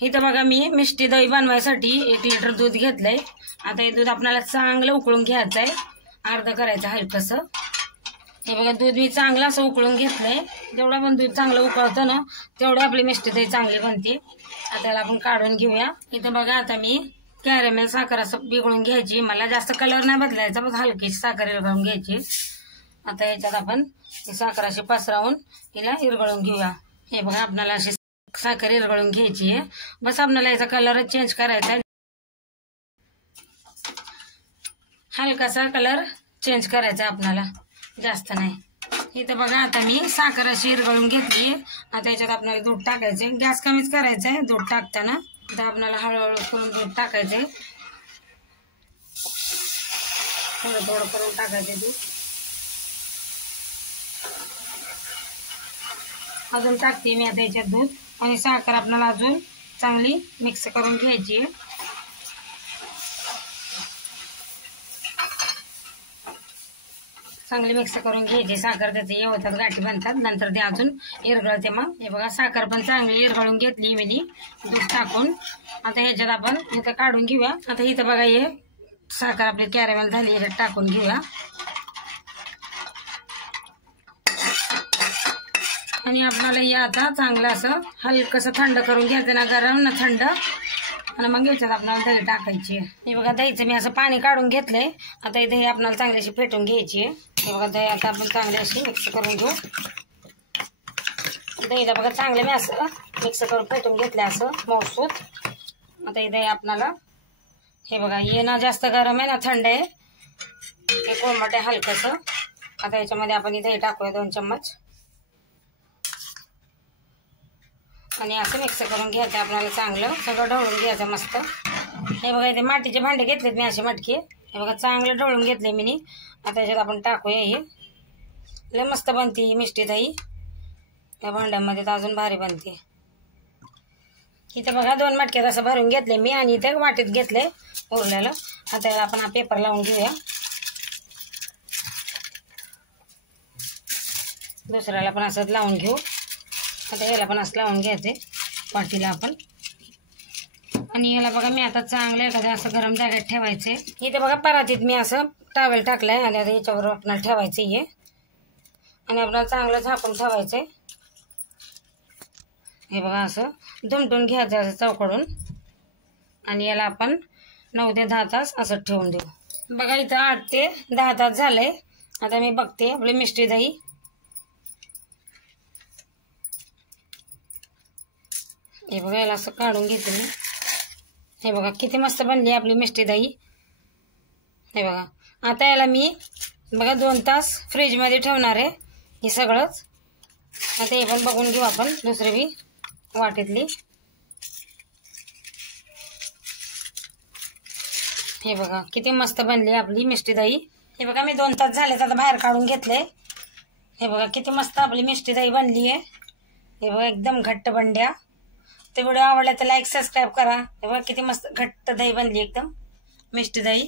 इथं बघा मी मिष्टी दही बनवायसाठी 1 लिटर दूध घेतलंय। आता हे दूध आपल्याला चांगलं उकळून घ्यायचं आहे, अर्ध करायचं हलकसं। हे बघा दूध मी चांगलं असं उकळून घेतलंय। जेवढं पण दूध चांगलं उकळतं ना तेवढी आपली मिष्टी दही चांगली बनते। आता याला आपण काढून घेऊया। इथं बघा आता मी कॅरेमेल साखर असं बिघडून घ्यायची, मला जास्त कलर नाही बदलायचा, बस हलकीशी साखर विरघळून घ्यायची। आता याच्यात आपण साखर अशी पसरवून तिला विरघळून घेऊया। हे बघा आपल्याला अशी साखर विरघळून घ्यायची आहे, बस आपल्याला याचा कलरच चेंज करायचा आहे, हलकासा कलर चेंज करायचा आपल्याला, जास्त नाही। इथं बघा आता मी साखर अशी विरघळून घेतली। आता याच्यात आपल्याला दूध टाकायचे, गॅस कमीच करायचा आहे दूध टाकताना। आता आपल्याला हळूहळू करून दूध टाकायचे, थोडं थोडं करून टाकायचे दूध। अजून टाकते मी आता याच्यात दूध आणि साखर आपल्याला अजून चांगली मिक्स करून घ्यायची आहे। चांगली मिक्स करून घ्यायची साखर, त्याचे हे होतात गाठी बनतात, नंतर ते अजून विरघळते। मग हे बघा साखर पण चांगली विरघळून घेतली मी दूध टाकून। आता ह्याच्यात आपण इथं काढून घेऊया। आता इथं बघा हे साखर आपली कॅरेमेल झाली, ह्याच्यात टाकून घेऊया आणि आपल्याला हे आता चांगलं असं हलकसं थंड करून घ्यायचं, ना गरम ना थंड। आणि मग याच्यात आपल्याला दही टाकायची आहे। हे बघा दहीचं मी असं पाणी काढून घेतलंय। आता ही दही आपल्याला चांगली अशी फेटून घ्यायची आहे। हे बघा दही आता आपण चांगली अशी मिक्स करून घेऊ। दहीला बघा चांगलं मी असं मिक्स करून फेटून घेतलं असं मऊसूत। आता ही दही आपल्याला हे बघा हे ना जास्त गरम आहे ना थंड आहे, हे कोमट आहे हलकसं। आता याच्यामध्ये आपण ही दही टाकूया 2 चम्मच आणि असं मिक्स करून घ्यायचं आपल्याला, चांगलं सगळं ढवळून घ्यायचं मस्त। हे बघा इथे मातीचे भांडे घेतलेत मी असे मटके, हे बघा चांगलं ढवळून घेतले मी। आता याच्यात आपण टाकूया, हे लय मस्त बनते ही मिष्टी दही, या भांड्यामध्ये तर अजून भारी बनते। इथे बघा 2 मटक्यात असं भरून घेतले मी आणि इथे वाटीत घेतले उरलेलं। आता याला आपण हा पेपर लावून घेऊया, दुसऱ्याला पण असंच लावून घेऊ। आता याला पण असं लावून घ्यायचे वाटीला आपण, आणि याला बघा मी आता चांगलं एखाद्या असं गरम जागेत ठेवायचे। इथे बघा परातीत मी असं टॉवेल टाकलाय आणि आता याच्यावर आपल्याला ठेवायचं हे, आणि आपल्याला चांगलं झाकून ठेवायचंय। हे बघा असं दुमटून घ्यायचं असं चौकडून, आणि याला आपण 9 ते 10 तास असं ठेवून देऊ। बघा इथं 8 ते 10 तास झाले। आता मी बघते आपली मिष्टी दही, हे बघा याला असं काढून घेते मी। हे बघा किती मस्त बनली आपली मिष्टी दही। हे बघा आता याला मी बघा 2 तास फ्रीजमध्ये ठेवणार आहे हे सगळंच। आता हे पण बघून घेऊ आपण दुसरी बी वाटीतली। हे बघा किती मस्त बनली आपली मिष्टी दही। हे बघा मी 2 तास झाले आता बाहेर काढून घेतले। हे बघा किती मस्त आपली मिष्टी दही बनली आहे। हे बघा एकदम घट्ट बंड्या। ते व्हिडिओ आवडला तर लाईक सबस्क्राईब करा। हे बघा किती मस्त घट्ट दही बनली एकदम मिष्टी दही।